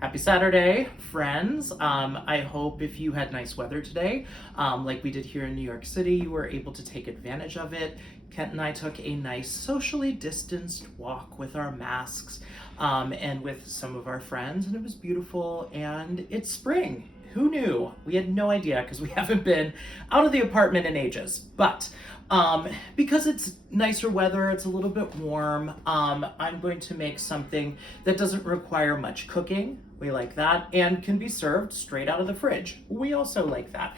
Happy Saturday, friends. I hope if you had nice weather today, like we did here in New York City, you were able to take advantage of it. Kent and I took a nice socially distanced walk with our masks and with some of our friends, and it was beautiful, and it's spring. Who knew? We had no idea because we haven't been out of the apartment in ages. But because it's nicer weather, it's a little bit warm, I'm going to make something that doesn't require much cooking. We like that, and can be served straight out of the fridge. We also like that.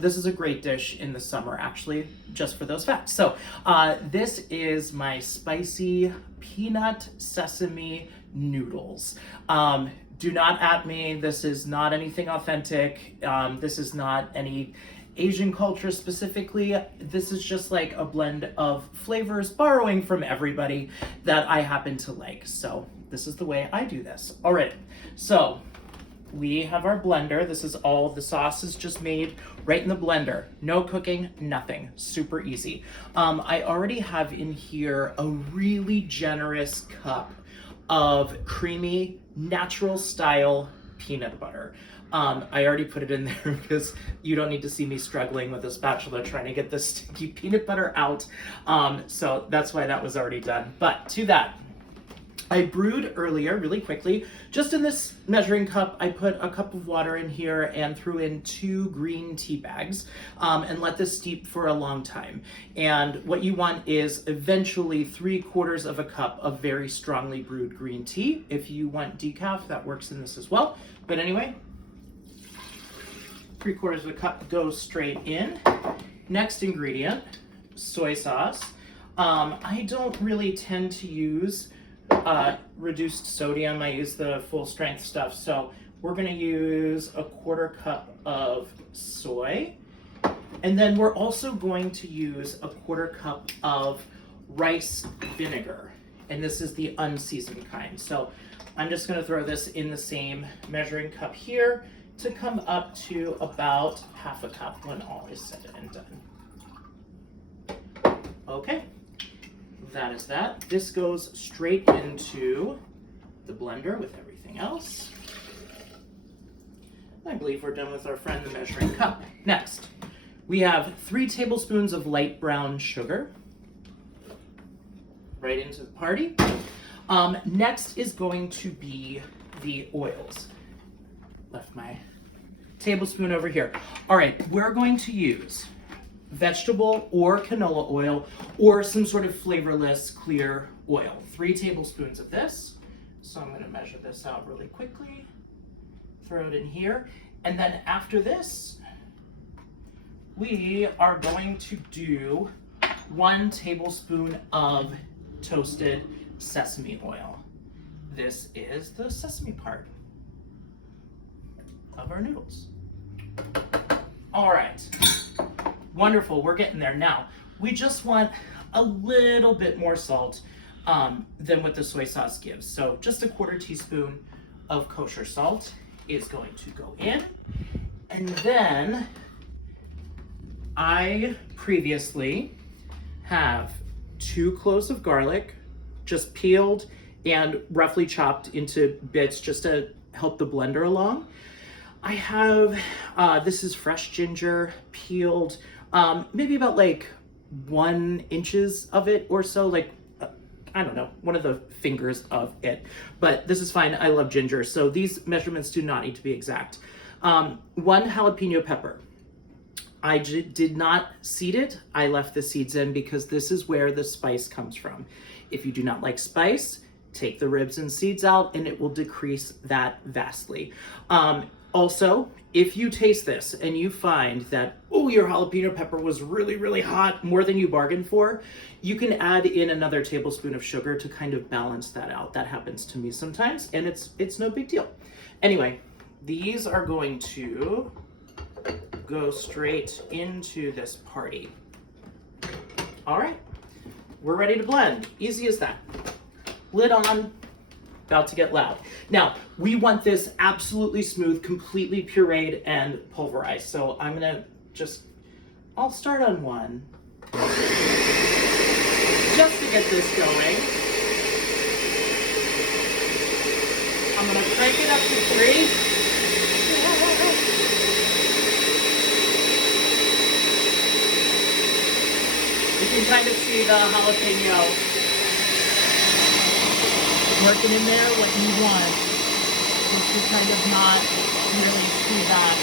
This is a great dish in the summer, actually, just for those facts. So this is my spicy peanut-sesame noodles. Do not at me. This is not anything authentic. This is not any Asian culture specifically. This is just like a blend of flavors borrowing from everybody that I happen to like. So this is the way I do this. All right, so we have our blender. This is all, the sauce is just made right in the blender. No cooking, nothing, super easy. I already have in here a really generous cup of creamy, natural style peanut butter. I already put it in there because you don't need to see me struggling with a spatula trying to get this sticky peanut butter out. So that's why that was already done. But to that, I brewed earlier really quickly. Just in this measuring cup, I put a cup of water in here and threw in 2 green tea bags and let this steep for a long time. And what you want is eventually 3/4 of a cup of very strongly brewed green tea. If you want decaf, that works in this as well. But anyway, 3/4 of a cup goes straight in. Next ingredient, soy sauce. I don't really tend to use reduced sodium. I use the full strength stuff. So we're going to use a 1/4 cup of soy. And then we're also going to use a 1/4 cup of rice vinegar. And this is the unseasoned kind. So I'm just going to throw this in the same measuring cup here to come up to about 1/2 cup when all is said and done. Okay. That is that. This goes straight into the blender with everything else. I believe we're done with our friend the measuring cup. Next, we have 3 tablespoons of light brown sugar. Right into the party. Next is going to be the oils. Left my tablespoon over here. All right, we're going to use vegetable or canola oil or some sort of flavorless clear oil. 3 tablespoons of this. So I'm going to measure this out really quickly. Throw it in here. And then after this, we are going to do 1 tablespoon of toasted sesame oil. This is the sesame part of our noodles. All right. Wonderful, we're getting there. Now, we just want a little bit more salt than what the soy sauce gives. So just a 1/4 teaspoon of kosher salt is going to go in. And then I previously have 2 cloves of garlic, just peeled and roughly chopped into bits just to help the blender along. I have, this is fresh ginger, peeled, maybe about like 1 inches of it or so, like, I don't know, one of the fingers of it, but this is fine. I love ginger. So these measurements do not need to be exact. 1 jalapeno pepper. I did not seed it. I left the seeds in because this is where the spice comes from. If you do not like spice, take the ribs and seeds out and it will decrease that vastly. Also, if you taste this and you find that, oh, your jalapeno pepper was really, really hot, more than you bargained for, you can add in another tablespoon of sugar to kind of balance that out. That happens to me sometimes, and it's no big deal. Anyway, these are going to go straight into this party. All right, we're ready to blend. Easy as that. Lid on. About to get loud. Now, we want this absolutely smooth, completely pureed and pulverized. So I'm gonna I'll start on 1. Just to get this going. I'm gonna break it up to 3. You can kind of see the jalapeno working in there what you want. Just to kind of not really see that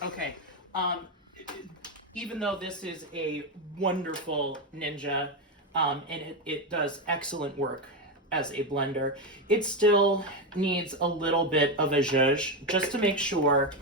anymore. Okay. Even though this is a wonderful Ninja, and it does excellent work as a blender, it still needs a little bit of a zhuzh just to make sure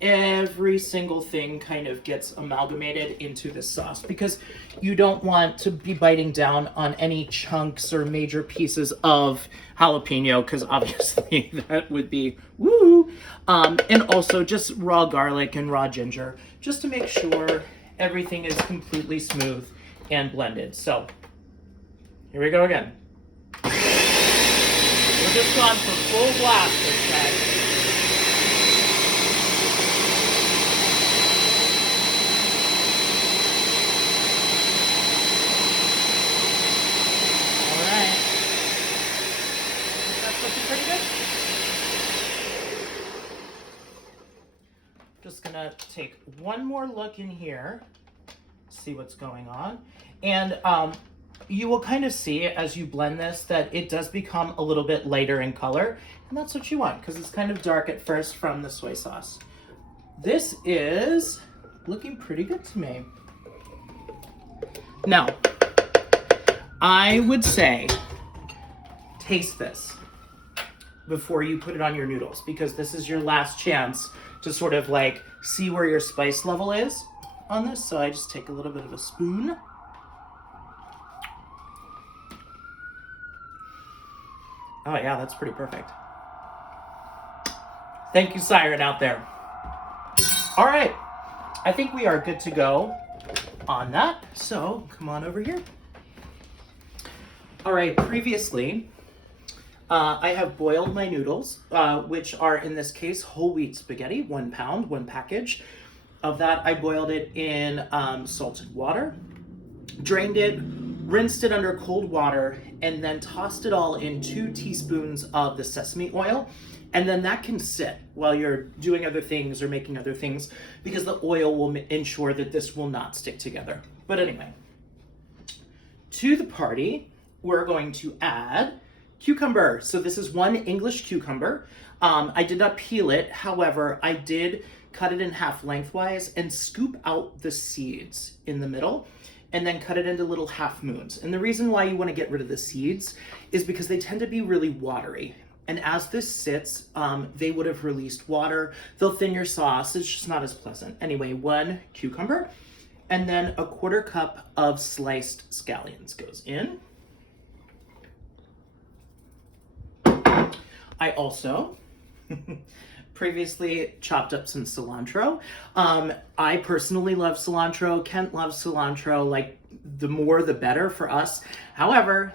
every single thing kind of gets amalgamated into this sauce, because you don't want to be biting down on any chunks or major pieces of jalapeno, because obviously that would be woo. And also just raw garlic and raw ginger, just to make sure everything is completely smooth and blended. So here we go again. We're just going for full blast this time. Pretty good. Just gonna take one more look in here, see what's going on, and you will kind of see as you blend this that it does become a little bit lighter in color, and that's what you want because it's kind of dark at first from the soy sauce. This is looking pretty good to me. Now, I would say taste this before you put it on your noodles, because this is your last chance to sort of like see where your spice level is on this. So I just take a little bit of a spoon. Oh yeah, that's pretty perfect. Thank you, Siren out there. All right, I think we are good to go on that. So come on over here. All right, previously, I have boiled my noodles, which are in this case whole wheat spaghetti, 1 pound, 1 package. Of that, I boiled it in salted water, drained it, rinsed it under cold water, and then tossed it all in 2 teaspoons of the sesame oil. And then that can sit while you're doing other things or making other things, because the oil will ensure that this will not stick together. But anyway, to the party, we're going to add cucumber. So this is 1 English cucumber. I did not peel it. However, I did cut it in half lengthwise and scoop out the seeds in the middle, and then cut it into little half moons. And the reason why you want to get rid of the seeds is because they tend to be really watery. And as this sits, they would have released water. They'll thin your sauce. It's just not as pleasant. Anyway, 1 cucumber, and then a 1/4 cup of sliced scallions goes in. I also previously chopped up some cilantro. I personally love cilantro. Kent loves cilantro. Like, the more the better for us. However,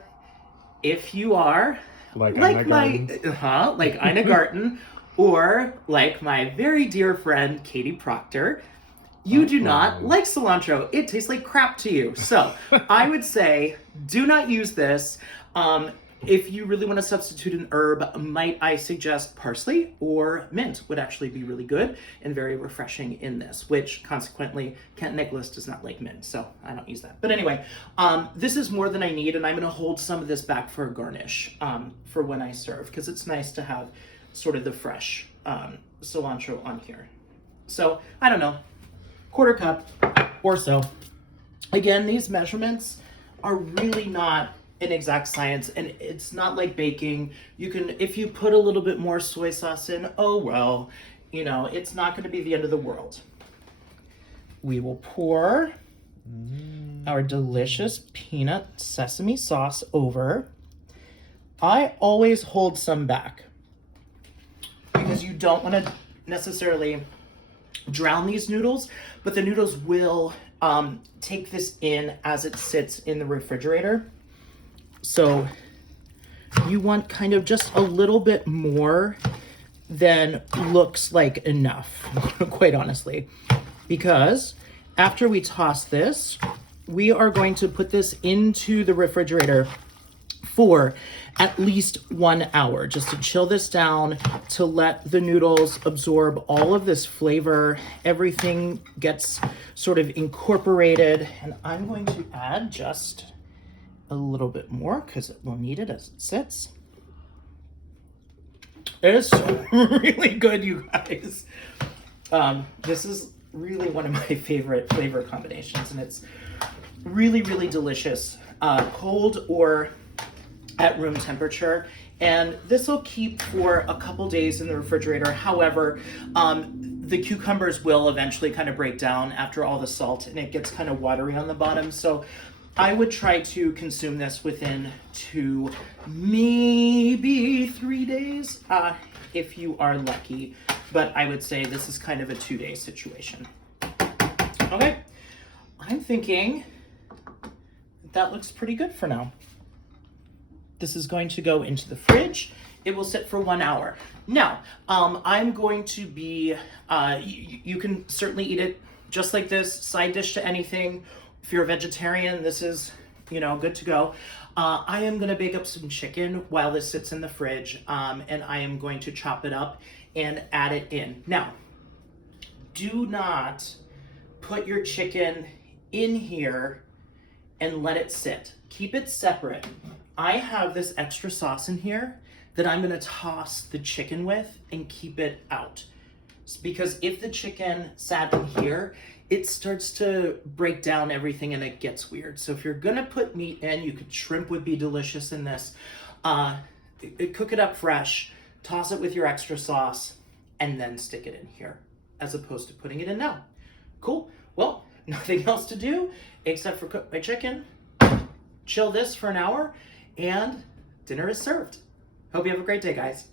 if you are like Ina Garten, or like my very dear friend Katie Proctor, you do not like cilantro. It tastes like crap to you. So I would say do not use this. If you really want to substitute an herb, might I suggest parsley or mint would actually be really good and very refreshing in this, which consequently Kent Nicholas does not like mint, so I don't use that. But anyway, this is more than I need, and I'm going to hold some of this back for a garnish for when I serve, because it's nice to have sort of the fresh cilantro on here. So, I don't know, 1/4 cup or so. Again, these measurements are really not an exact science, and it's not like baking. You can, if you put a little bit more soy sauce in, oh well, you know, it's not going to be the end of the world. We will pour our delicious peanut sesame sauce over. I always hold some back because you don't want to necessarily drown these noodles, but the noodles will take this in as it sits in the refrigerator. So you want kind of just a little bit more than looks like enough, quite honestly, because after we toss this, we are going to put this into the refrigerator for at least 1 hour, just to chill this down, to let the noodles absorb all of this flavor. Everything gets sort of incorporated. And I'm going to add just a little bit more because it will need it as it sits. It is really good, you guys. This is really one of my favorite flavor combinations, and it's really, really delicious, cold or at room temperature. And this will keep for a couple days in the refrigerator. However, the cucumbers will eventually kind of break down after all the salt, and it gets kind of watery on the bottom. So I would try to consume this within 2, maybe 3 days, if you are lucky. But I would say this is kind of a 2-day situation. Okay, I'm thinking that looks pretty good for now. This is going to go into the fridge. It will sit for 1 hour. Now, I'm going to be, you can certainly eat it just like this, side dish to anything. If you're a vegetarian, this is, good to go. I am gonna bake up some chicken while this sits in the fridge, and I am going to chop it up and add it in. Now, do not put your chicken in here and let it sit. Keep it separate. I have this extra sauce in here that I'm gonna toss the chicken with and keep it out. Because if the chicken sat in here, it starts to break down everything and it gets weird. So if you're gonna put meat in, shrimp would be delicious in this. Cook it up fresh, toss it with your extra sauce, and then stick it in here, as opposed to putting it in now. Cool, well, nothing else to do except for cook my chicken, chill this for an hour, and dinner is served. Hope you have a great day, guys.